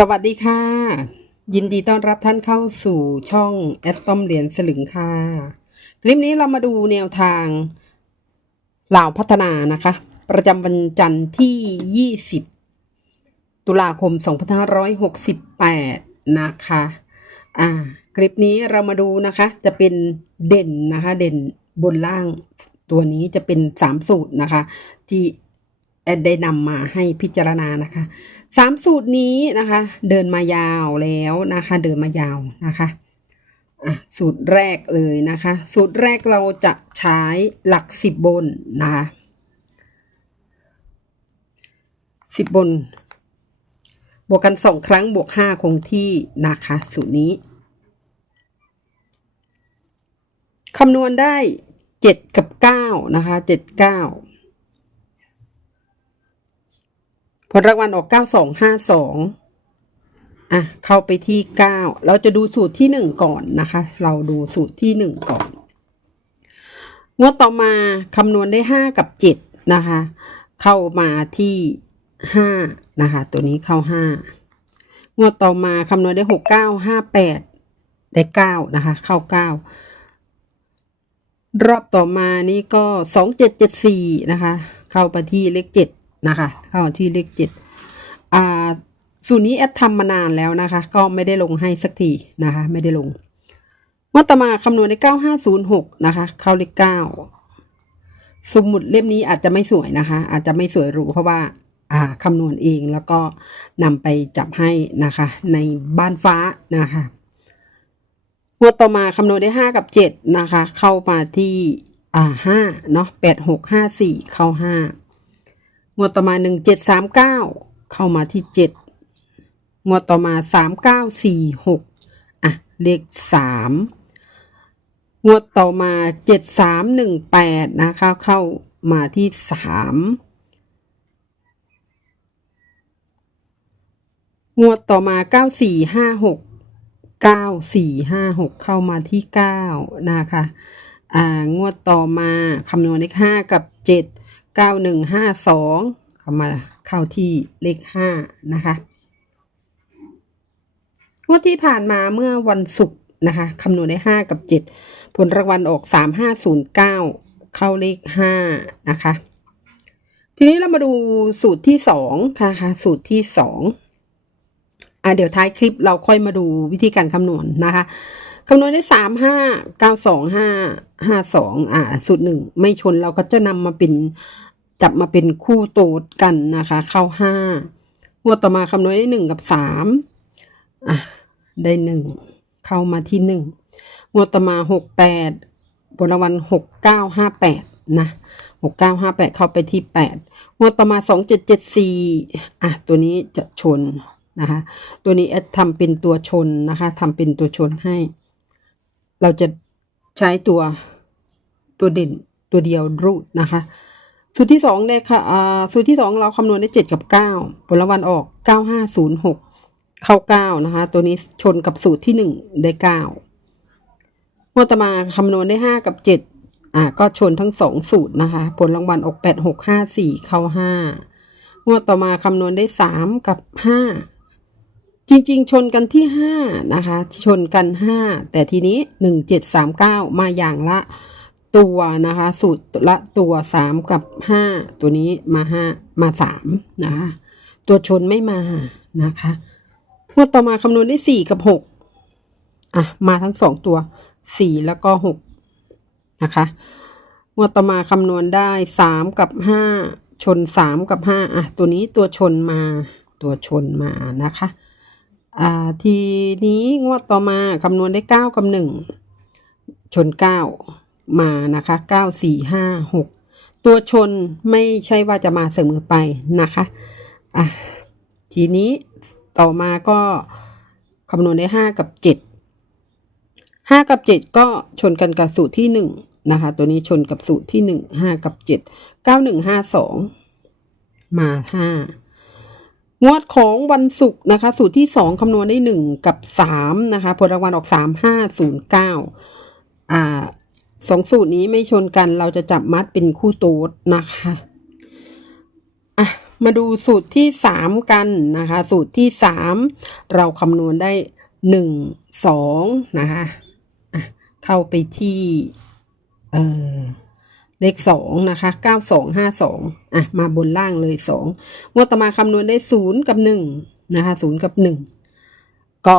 สวัสดีค่ะ ยินดีต้อนรับท่านเข้าสู่ช่องแอดตอมเหรียญสลึงค่ะ คลิปนี้เรามาดูแนวทางเหล่าวพัฒนานะคะ ประจำวันจันทร์ที่ 20 ตุลาคม 2568 นะคะ อ่า คลิปนี้เรามาดูนะคะ จะเป็นเด่นนะคะ เด่นบนล่างตัวนี้จะเป็น 3 สูตรนะคะ ที่ แอดได้นำมาให้พิจารณานะคะสามสูตรนี้นะคะ เดินมายาวแล้วนะคะ เดินมายาวนะคะะสูตรแรกเลยนะคะ สูตรแรกเราจะใช้หลักสิบบนนะคะสิบบน บวกกันสองครั้งบวกห้าคงที่นะคะ สูตรนี้คำนวณได้เจ็ดกับเก้านะคะเจ็ดเก้า ผลรางวัลออกเก้าสองห้าสองอะเข้าไปที่เก้าเราจะดูสูตรที่หนึ่งก่อนนะคะ เราดูสูตรที่หนึ่งก่อน งวดต่อมาคำนวณได้ห้ากับเจ็ดนะคะ เข้ามาที่ห้านะคะ ตัวนี้เข้าห้างวดต่อมาคำนวณได้หกเก้าห้าแปดได้เก้านะคะ เข้าเก้ารอบต่อมานี่ก็สองเจ็ดเจ็ดสี่นะคะ เข้าไปที่เลขเจ็ด นะคะ เข้าที่เลขเจ็ดอ่าสูตรนี้แอดทำมานานแล้วนะคะ ก็ไม่ได้ลงให้สักทีนะคะ ไม่ได้ลงงวดต่อมาคำนวณได้เก้าห้าศูนย์หกนะคะ เข้าเลขเก้าสมุดเล่มนี้อาจจะไม่สวยนะคะ อาจจะไม่สวยหรูเพราะว่า อ่าคำนวณเองแล้วก็นำไปจับให้นะคะ ในบ้านฟ้านะคะงวดต่อมาคำนวณได้ห้ากับเจ็ดนะคะ เข้ามาที่อ่าห้าเนาะแปดหกห้าสี่เข้าห้า งวดต่อมาหนึ่งเจ็ดสามเก้าเข้ามาที่เจ็ดงวดต่อมาสามเก้าสี่หกอะเลขสามงวดต่อมาเจ็ดสามหนึ่งแปดนะคะเข้ามาที่สามงวดต่อมาเก้าสี่ห้าหกเก้าสี่ห้าหกเข้ามาที่เก้านะคะ อ่างวดต่อมาคำนวณเลขห้ากับเจ็ด เก้าหนึ่งห้าสองเข้ามาเข้าที่เลขห้านะคะงวดที่ผ่านมาเมื่อวันศุกร์นะคะคำนวณได้ห้ากับเจ็ดผลรางวัลออกสามห้าศูนย์เก้าเข้าเลขห้านะคะ ทีนี้เรามาดูสูตรที่สองนะคะสูตรที่สองอะเดี๋ยวท้ายคลิปเราค่อยมาดูวิธีการคำนวณนะคะคำนวณได้สามห้าเก้าสองห้าห้าสองอ่าสูตรหนึ่งไม่ชนเราก็จะนำมาเป็น จับมาเป็นคู่โตดกันนะคะ เข้าห้างวดต่อมาคำนวณได้หนึ่งกับสามอะได้หนึ่งเข้ามาที่หนึ่งงวดต่อมาหกแปดผลรางวัลหกเก้าห้าแปดนะหกเก้าห้าแปดเข้าไปที่แปดงวดต่อมาสองเจ็ดเจ็ดสี่อะตัวนี้จะชนนะคะ ตัวนี้แอดทำเป็นตัวชนนะคะทำเป็นตัวชนให้ เราจะใช้ตัวตัวเด่นตัวเดียวรูดนะคะ สูตรที่สองได้ค่ะอ่าสูตรที่สองเราคำนวณได้เจ็ดกับเก้าผลรางวัลออกเก้าห้าศูนย์หกเข้าเก้านะคะ ตัวนี้ชนกับสูตรที่หนึ่งได้เก้างวดต่อมาคำนวณได้ห้ากับเจ็ดอ่าก็ชนทั้งสองสูตรนะคะ ผลรางวัลออกแปดหกห้าสี่เข้าห้างวดต่อมาคำนวณได้สามกับห้าจริง ๆ ชนกันที่ห้านะคะ ชนกันห้าแต่ทีนี้หนึ่งเจ็ดสามเก้ามาอย่างละ ตัวนะคะ สูตรละตัวสามกับห้าตัวนี้มาห้ามาสามนะคะ ตัวชนไม่มานะคะงวดต่อมาคำนวณได้สี่กับหกอะ มาทั้งสองตัวสี่แล้วก็หกนะคะงวดต่อมาคำนวณได้สามกับห้าชนสามกับห้าอะ ตัวนี้ตัวชนมา ตัวชนมานะคะ อ่า ทีนี้งวดต่อมาคำนวณได้เก้ากับหนึ่งชนเก้า มานะคะเก้าสี่ห้าหกตัวชนไม่ใช่ว่าจะมาเสมอไปนะคะอะทีนี้ต่อมาก็คำนวณได้ห้ากับเจ็ดห้ากับเจ็ดก็ชนกันกับสูตรที่หนึ่งนะคะ ตัวนี้ชนกับสูตรที่หนึ่งห้ากับเจ็ดเก้าหนึ่งห้าสองมาห้างวดของวันศุกร์นะคะ สูตรที่สองคำนวณได้หนึ่งกับสามนะคะ ผลรางวัลออกสามห้าศูนย์เก้าอ่า สองสูตรนี้ไม่ชนกันเราจะจับมัดเป็นคู่โต๊ดนะคะอะมาดูสูตรที่สามกันนะคะ สูตรที่สามเราคำนวณได้หนึ่งสองนะคะอะเข้าไปที่เอ่อเลขสองนะคะเก้าสองห้าสองอะมาบนล่างเลยสองงวดต่อมาคำนวณได้ศูนย์กับหนึ่งนะคะศูนย์กับหนึ่งก็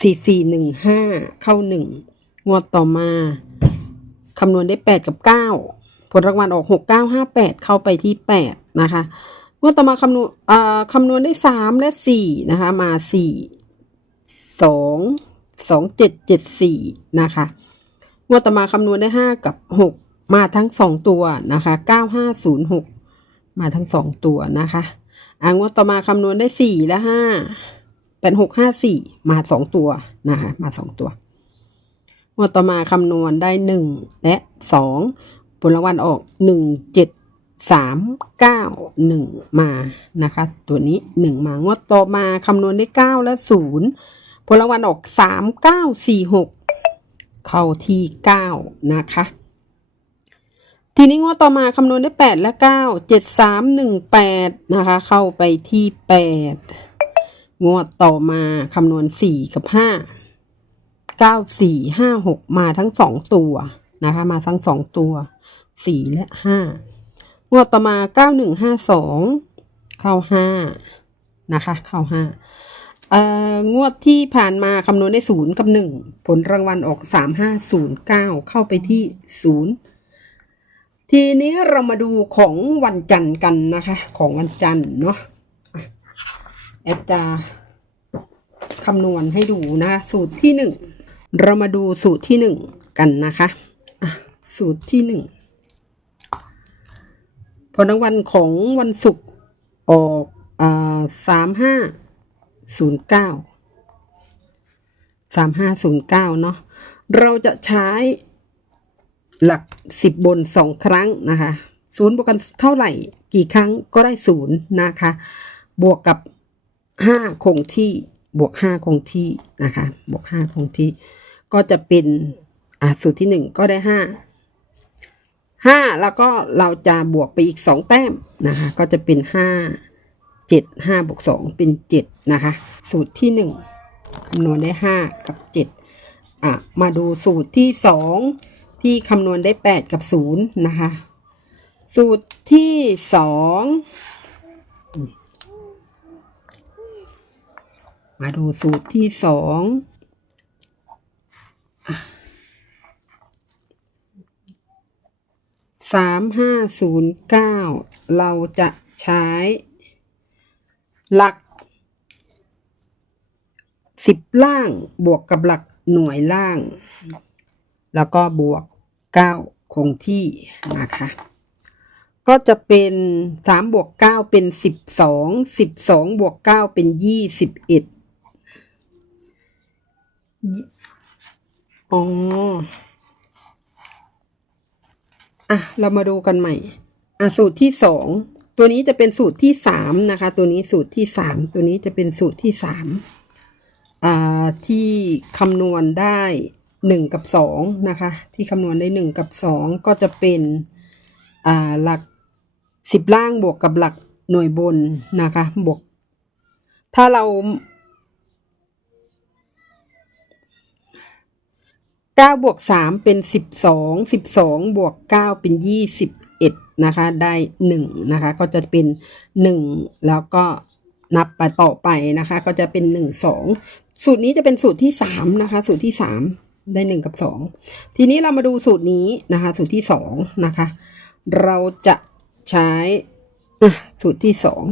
สี่สี่หนึ่งห้าเข้าหนึ่ง งวดต่อมาคำนวณได้แปดกับเก้าผลรางวัลออกหกเก้าห้าแปดเข้าไปที่แปดนะคะงวดต่อมาคำนวณคำนวณได้สามและสี่นะคะ มาสี่สองสองเจ็ดเจ็ดสี่นะคะ งวดต่อมาคำนวณได้ห้ากับหกมาทั้งสองตัวนะคะเก้าห้าศูนย์หกมาทั้งสองตัวนะคะอ่างวดต่อมาคำนวณได้สี่และห้าเป็นหกห้าสี่มาสองตัวนะคะ มาสองตัว งวดต่อมาคำนวณได้หนึ่งและสองผลรางวัลออกหนึ่งเจ็ดสามเก้าหนึ่งมานะคะ ตัวนี้หนึ่งมางวดต่อมาคำนวณได้เก้าและศูนย์ผลรางวัลออกสามเก้าสี่หกเข้าที่เก้านะคะทีนี้งวดต่อมาคำนวณได้แปดและเก้าเจ็ดสามหนึ่งแปดนะคะ เข้าไปที่แปดงวดต่อมาคำนวณสี่กับห้า เก้าสี่ห้าหกมาทั้งสองตัวนะคะ มาทั้งสองตัวสี่และห้างวดต่อมาเก้าหนึ่งห้าสองเข้าห้านะคะ เข้าห้าเอ่องวดที่ผ่านมาคำนวณได้ศูนย์กับหนึ่งผลรางวัลออกสามห้าศูนย์เก้าเข้าไปที่ศูนย์ทีนี้เรามาดูของวันจันทร์กันนะคะ ของวันจันทร์เนาะแอดจะคำนวณให้ดูนะ สูตรที่หนึ่ง เรามาดูสูตรที่หนึ่งกันนะคะะสูตรที่หนึ่งผลรางวัลของวันศุกร์ออกสามห้าศูนย์เก้าสามห้าศูนย์เก้าเนาะเราจะใช้หลักสิบบนสองครั้งนะคะศูนย์บวกกันเท่าไหร่กี่ครั้งก็ได้ศูนย์นะคะ บวกกับห้าคงที่บวกห้าคงที่นะคะ บวกห้าคงที่ ก็จะเป็นอ่าสูตรที่หนึ่งก็ได้ห้าห้าแล้วก็เราจะบวกไปอีกสองแต้มนะคะ ก็จะเป็นห้าเจ็ดห้าบวกสองเป็นเจ็ดนะคะ สูตรที่หนึ่งคำนวณได้ห้ากับเจ็ดอะมาดูสูตรที่สองที่คำนวณได้แปดกับศูนย์นะคะ สูตรที่สองมาดูสูตรที่สอง สามห้าศูนย์เก้าเราจะใช้ หลักสิบล่างบวกกับหลักหน่วยล่าง แล้วก็บวกเก้าคงที่นะคะก็จะเป็นสามบวกเก้าเป็นสิบสองสิบสองบวกเก้าเป็นยี่สิบเอ็ดอ๋อ อะเรามาดูกันใหม่อะสูตรที่สองตัวนี้จะเป็นสูตรที่สามนะคะ ตัวนี้สูตรที่สามตัวนี้จะเป็นสูตรที่สามอ่าที่คำนวณได้หนึ่งกับสองนะคะ ที่คำนวณได้หนึ่งกับสองก็จะเป็นอ่าหลักสิบล่างบวกกับหลักหน่วยบนนะคะบวก ถ้าเรา เก้าบวกสามเป็นสิบสองสิบสองบวกเก้าเป็นยี่สิบเอ็ดนะคะ ได้หนึ่งนะคะ ก็จะเป็นหนึ่งแล้วก็นับไปต่อไปนะคะ ก็จะเป็นหนึ่งสองสูตรนี้จะเป็นสูตรที่สามนะคะ สูตรที่สามได้หนึ่งกับสองทีนี้เรามาดูสูตรนี้นะคะ สูตรที่สองนะคะ เราจะใช้สูตรที่สอง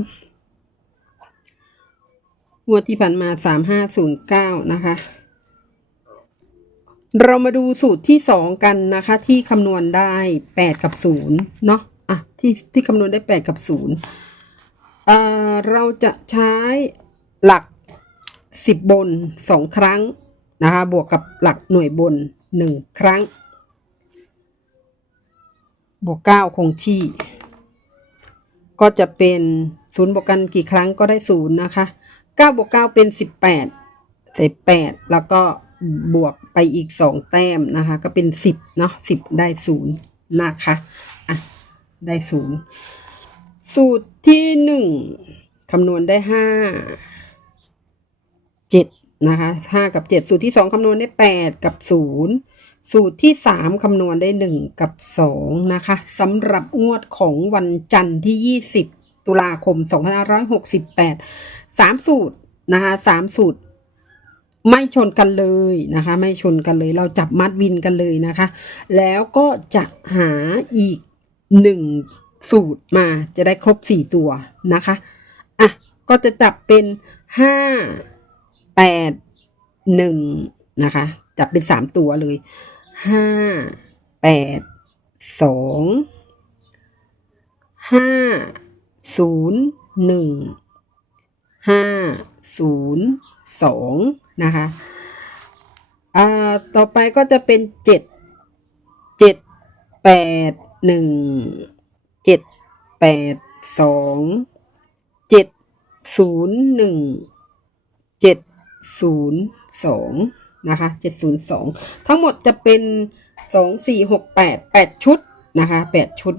วดที่ผ่านมาสามห้าศูนย์เก้านะคะ เรามาดูสูตรที่สองกันนะคะ ที่คำนวณได้แปดกับศูนย์เนาะอะที่ที่คำนวณได้แปดกับศูนย์เอ่อเราจะใช้หลักสิบบนสองครั้งนะคะบวกกับหลักหน่วยบนหนึ่งครั้ง บวกเก้าคงที่ ก็จะเป็นศูนย์บวกกันกี่ครั้งก็ได้ศูนย์นะคะเก้าบวกเก้าเป็นสิบแปดใส่แปดแล้วก็ บวกไปอีกสองแต้มนะคะ ก็เป็นสิบเนาะสิบได้ศูนย์นะคะอะได้ศูนย์สูตรที่หนึ่งคำนวณได้ห้าเจ็ดนะคะห้ากับเจ็ดสูตรที่สองคำนวณได้แปดกับศูนย์สูตรที่สามคำนวณได้หนึ่งกับสองนะคะสำหรับงวดของวันจันทร์ที่ยี่สิบตุลาคมสองพันห้าร้อยหกสิบแปดสามสูตรนะคะสามสูตร ไม่ชนกันเลยนะคะ ไม่ชนกันเลย เราจับมัดวินกันเลยนะคะ แล้วก็จะหาอีกหนึ่งสูตรมาจะได้ครบสี่ตัวนะคะอะก็จะจับเป็นห้าแปดหนึ่งนะคะ จับเป็นสามตัวเลยห้าแปดสองห้าศูนย์หนึ่งห้าศูนย์สอง นะคะอ่าต่อไปก็จะเป็นเจ็ดเจ็ดแปดหนึ่งเจ็ดแปดสองเจ็ดศูนย์หนึ่งเจ็ดศูนย์สองนะคะเจ็ดศูนย์สองทั้งหมดจะเป็นสองสี่หกแปดแปดชุดนะคะแปดชุด